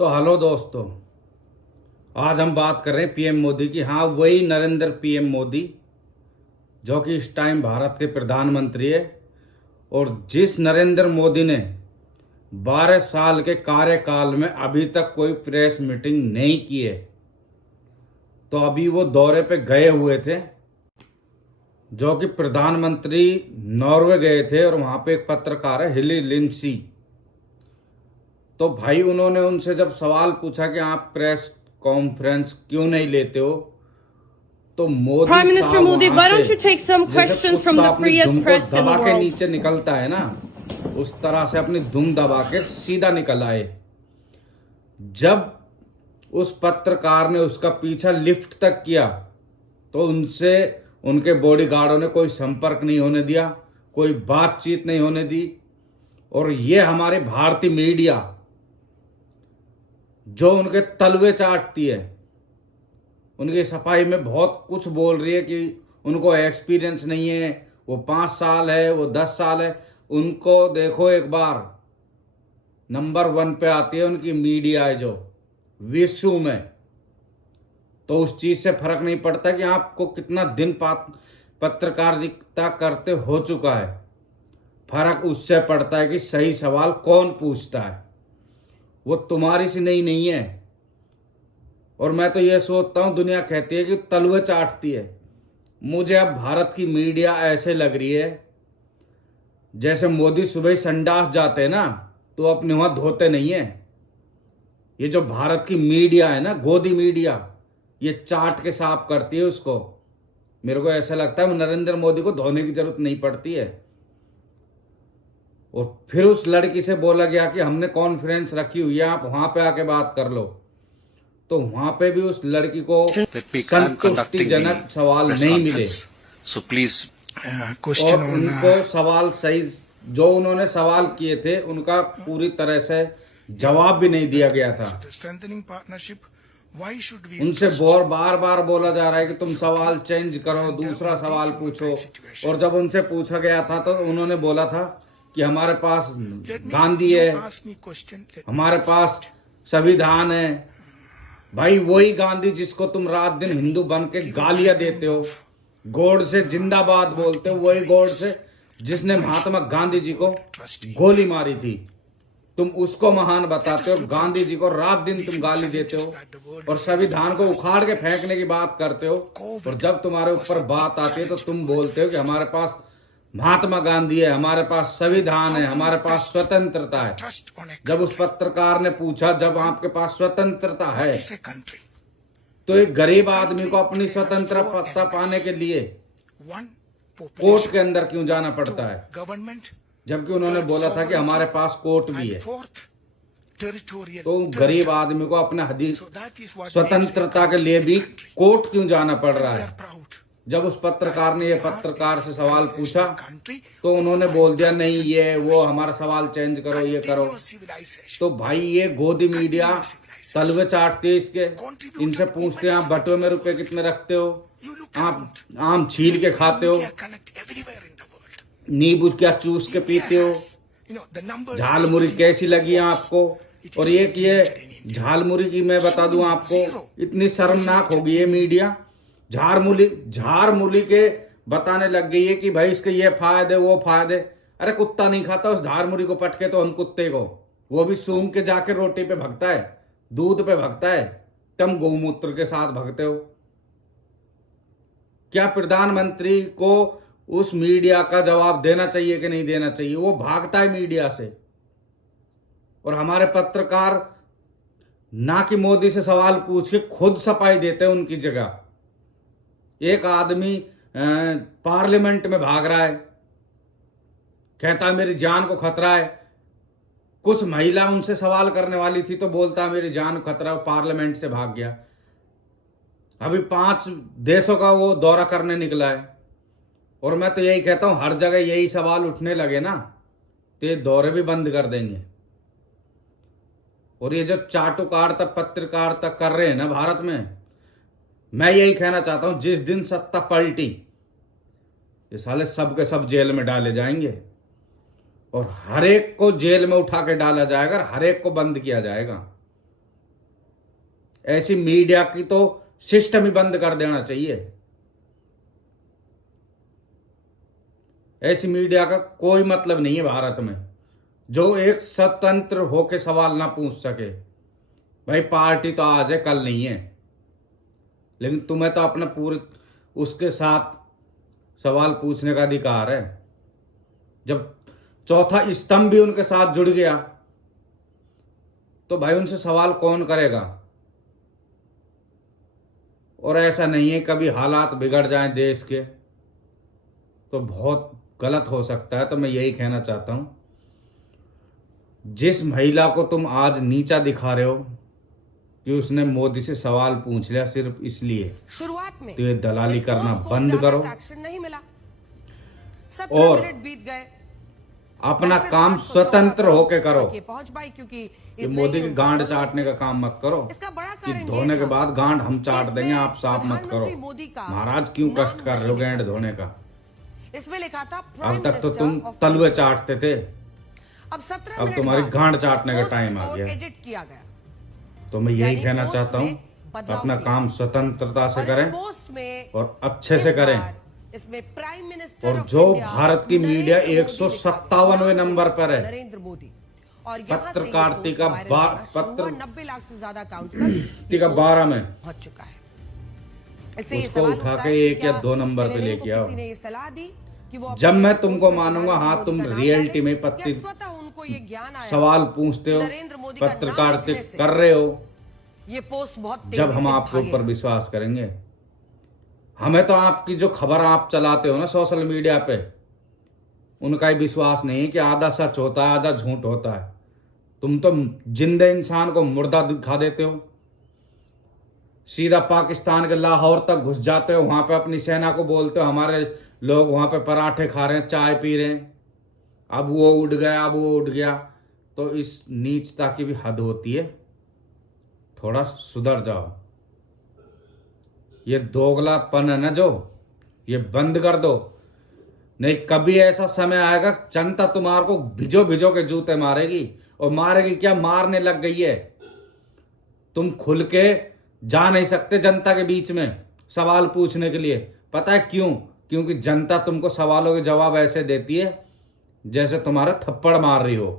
तो हेलो दोस्तों, आज हम बात कर रहे हैं पीएम मोदी की। हाँ, वही नरेंद्र पीएम मोदी जो कि इस टाइम भारत के प्रधानमंत्री है। और जिस नरेंद्र मोदी ने 12 साल के कार्यकाल में अभी तक कोई प्रेस मीटिंग नहीं की है, तो अभी वो दौरे पे गए हुए थे, जो कि प्रधानमंत्री नॉर्वे गए थे। और वहाँ पे एक पत्रकार है हिली लिंडसी। तो भाई उन्होंने उनसे जब सवाल पूछा कि आप प्रेस कॉन्फ्रेंस क्यों नहीं लेते हो, तो मोदी Prime Minister साहब Modi, वहां why से don't you take some जैसे questions from कुत्ता the अपनी freest दुम को press in the दबा के world? नीचे निकलता है ना, उस तरह से अपनी दुम दबा के सीधा निकल आए। जब उस पत्रकार ने उसका पीछा लिफ्ट तक किया, तो उनसे उनके बॉडीगार्डों ने कोई संपर्क नहीं होने दिया, कोई बातचीत नहीं होने दी। और ये हमारी भारतीय मीडिया जो उनके तलवे चाटती है, उनकी सफाई में बहुत कुछ बोल रही है कि उनको एक्सपीरियंस नहीं है, वो 5 साल है, वो 10 साल है। उनको देखो, एक बार नंबर 1 पे आती है उनकी मीडिया है जो विश्व में। तो उस चीज से फर्क नहीं पड़ता कि आपको कितना दिन पत्रकारिता करते हो चुका है। फर्क उससे पड़ता है कि सही सवाल कौन पूछता है। वो तुम्हारी सी नहीं है। और मैं तो ये सोचता हूं, दुनिया कहती है कि तलवे चाटती है। मुझे अब भारत की मीडिया ऐसे लग रही है जैसे मोदी सुबह संडास जाते हैं ना, तो अपने वहां धोते नहीं है। ये जो भारत की मीडिया है ना, गोदी मीडिया, ये चाट के साफ करती है उसको। मेरे को ऐसा लगता है नरेंद्र मोदी को धोने की जरूरत नहीं पड़ती है। और फिर उस लड़की से बोला गया कि हमने कॉन्फ्रेंस रखी हुई है, आप वहां पे आके बात कर लो। तो वहां पे भी उस लड़की को संतुष्टिजनक सवाल नहीं मिले। सो प्लीज और उनको सवाल सही जो उन्होंने सवाल किए थे उनका पूरी तरह से जवाब भी नहीं दिया गया था। उनसे बार बार बोला जा रहा है कि तुम सवाल चेंज करो, दूसरा सवाल पूछो। और जब उनसे पूछा गया था तो उन्होंने बोला था कि हमारे पास गांधी है, हमारे पास संविधान है। भाई वही गांधी जिसको तुम रात दिन हिंदू बन के गालियां देते हो, गॉड से जिंदाबाद बोलते हो, वही गॉड से जिसने महात्मा गांधी जी को गोली मारी थी, तुम उसको महान बताते हो। गांधी जी को रात दिन तुम गाली देते हो और संविधान को उखाड़ के फेंकने की बात करते हो। और जब तुम्हारे ऊपर बात आती है तो तुम बोलते हो कि हमारे पास महात्मा गांधी है, हमारे पास संविधान है, हमारे पास स्वतंत्रता है। जब उस पत्रकार ने पूछा, जब आपके पास स्वतंत्रता है तो एक गरीब आदमी को अपनी स्वतंत्रता पाने के लिए कोर्ट के अंदर क्यों जाना पड़ता है, जबकि उन्होंने बोला था कि हमारे पास कोर्ट भी है। तो गरीब आदमी को अपने स्वतंत्रता के लिए भी कोर्ट क्यों जाना पड़ रहा है। जब उस पत्रकार ने ये पत्रकार से सवाल पूछा तो उन्होंने बोल दिया नहीं, ये वो हमारा सवाल चेंज करो, ये करो। तो भाई ये गोदी मीडिया तलवे चाटते हैं इसके। इनसे पूछते हैं आप बटुए में रुपए कितने रखते हो, आप आम छील के खाते हो, नींबू क्या चूस के पीते हो, झालमुरी कैसी लगी है आपको। और ये झालमुरी की मैं बता दूं आपको, इतनी शर्मनाक हो गई है मीडिया। झारमूली के बताने लग गई है कि भाई इसके ये फायदे वो फायदे। अरे कुत्ता नहीं खाता उस झारमुरी को पटके तो हम कुत्ते को, वो भी सूंघ के जाके रोटी पे भगता है, दूध पे भगता है, तुम गौमूत्र के साथ भगते हो। क्या प्रधानमंत्री को उस मीडिया का जवाब देना चाहिए कि नहीं देना चाहिए? वो भागता है मीडिया से। और हमारे पत्रकार ना कि मोदी से सवाल पूछ के खुद सफाई देते हैं उनकी जगह। एक आदमी पार्लियामेंट में भाग रहा है, कहता है मेरी जान को खतरा है। कुछ महिला उनसे सवाल करने वाली थी तो बोलता है मेरी जान को खतरा, पार्लियामेंट से भाग गया। अभी 5 देशों का वो दौरा करने निकला है। और मैं तो यही कहता हूं, हर जगह यही सवाल उठने लगे ना तो ये दौरे भी बंद कर देंगे। और ये जो चाटुकारिता पत्रकारिता कर रहे हैं ना भारत में, मैं यही कहना चाहता हूं, जिस दिन सत्ता पलटी ये साले सब के सब जेल में डाले जाएंगे और हर एक को जेल में उठा के डाला जाएगा, हर एक को बंद किया जाएगा। ऐसी मीडिया की तो सिस्टम ही बंद कर देना चाहिए। ऐसी मीडिया का कोई मतलब नहीं है भारत में, जो एक स्वतंत्र होके सवाल ना पूछ सके। भाई पार्टी तो आज है, कल नहीं है, लेकिन तुम्हें तो अपना पूरे उसके साथ सवाल पूछने का अधिकार है। जब चौथा स्तंभ भी उनके साथ जुड़ गया तो भाई उनसे सवाल कौन करेगा। और ऐसा नहीं है कभी हालात बिगड़ जाएं देश के तो बहुत गलत हो सकता है। तो मैं यही कहना चाहता हूं, जिस महिला को तुम आज नीचा दिखा रहे हो कि उसने मोदी से सवाल पूछ लिया सिर्फ इसलिए, शुरुआत में तो ये दलाली करना बंद करो नहीं मिला, और मिनट बीत गए, अपना काम स्वतंत्र होके करो। पहुंच पाई क्योंकि ये मोदी की गांड चाटने का काम मत करो कि धोने के बाद गांड हम चाट देंगे, आप साफ मत करो। महाराज क्यों कष्ट कर रहे हो गांड धोने का? इसमें लिखा था अब तक तो तुम तलवे चाटते थे, अब तुम्हारी गांड चाटने का टाइम आ गया। एडिट किया गया। तो मैं यही कहना चाहता हूँ, अपना काम स्वतंत्रता से करें और अच्छे से करें। इसमें प्राइम मिनिस्टर और जो भारत की मीडिया 157वें नंबर पर है, नरेंद्र मोदी, और पत्रकारिता का पत्र 90 लाख से ज्यादा काउंसलर का 12 में पहुंच चुका है। उसको उठा के 1 या 2 नंबर पे लेके आओ। ये सलाह दी कि वो जब मैं तुमको मानूंगा, हाँ तुम रियलिटी में उनको ये ज्ञान आया सवाल पूछते हो, पत्रकारिता कर रहे हो, ये पोस्ट बहुत तेजी जब हम से आपके ऊपर भागेगा। विश्वास करेंगे। हमें तो आपकी जो खबर आप चलाते हो ना सोशल मीडिया पे, उनका ही विश्वास नहीं है कि आधा सच होता है आधा झूठ होता है। तुम तो जिंदे इंसान को मुर्दा दिखा देते हो, सीधा पाकिस्तान के लाहौर तक घुस जाते हो, वहां पे अपनी सेना को बोलते हो हमारे लोग वहां पे पराठे खा रहे हैं, चाय पी रहे हैं, अब वो उड़ गया अब वो उड़ गया। तो इस नीचता की भी हद होती है, थोड़ा सुधर जाओ। ये दोगलापन है ना जो, ये बंद कर दो, नहीं कभी ऐसा समय आएगा जनता तुम्हारे को भिजो भिजो के जूते मारेगी। और मारेगी क्या, मारने लग गई है। तुम खुल के जा नहीं सकते जनता के बीच में सवाल पूछने के लिए। पता है क्यों? क्योंकि जनता तुमको सवालों के जवाब ऐसे देती है जैसे तुम्हारा थप्पड़ मार रही हो।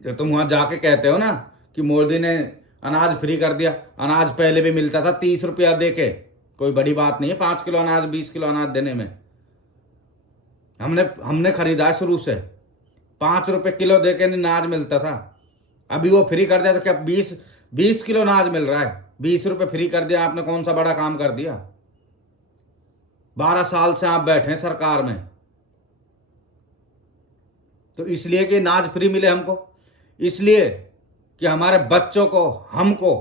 जो तुम वहां जाके कहते हो ना कि मोदी ने अनाज फ्री कर दिया, अनाज पहले भी मिलता था 30 रुपया दे के, कोई बड़ी बात नहीं है 5 किलो अनाज 20 किलो अनाज देने में। हमने खरीदा है शुरू से, 5 रुपए किलो दे के अनाज मिलता था, अभी वो फ्री कर दिया तो क्या 20 किलो अनाज मिल रहा है। 20 रुपए फ्री कर दिया, आपने कौन सा बड़ा काम कर दिया? 12 साल से आप बैठे हैं सरकार में, तो इसलिए कि अनाज फ्री मिले हमको, इसलिए कि हमारे बच्चों को हमको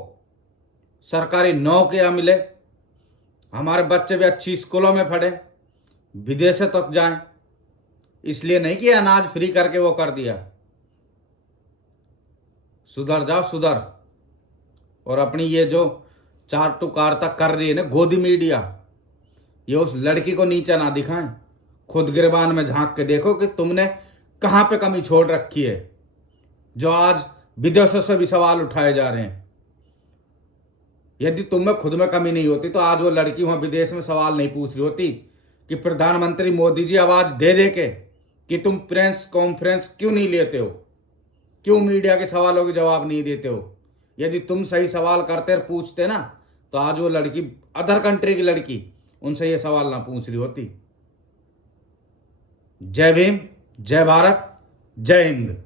सरकारी नौकरियां मिले, हमारे बच्चे भी अच्छी स्कूलों में पढ़े, विदेशों तक जाएं, इसलिए नहीं कि अनाज फ्री करके वो कर दिया। सुधर जाओ सुधर। और अपनी ये जो चाटुकारिता कर रही है ना गोदी मीडिया, ये उस लड़की को नीचा ना दिखाएं। खुद गिरबान में झांक के देखो कि तुमने कहां पे कमी छोड़ रखी है, जो आज विदेशों से भी सवाल उठाए जा रहे हैं। यदि तुम में खुद में कमी नहीं होती तो आज वो लड़की वहां विदेश में सवाल नहीं पूछ रही होती कि प्रधानमंत्री मोदी जी आवाज दे दे के कि तुम प्रेस कॉन्फ्रेंस क्यों नहीं लेते हो, क्यों मीडिया के सवालों के जवाब नहीं देते हो। यदि तुम सही सवाल करते और पूछते ना तो आज वो लड़की, अदर कंट्री की लड़की, उनसे ये सवाल ना पूछ रही होती। जय भीम, जय भारत, जय हिंद।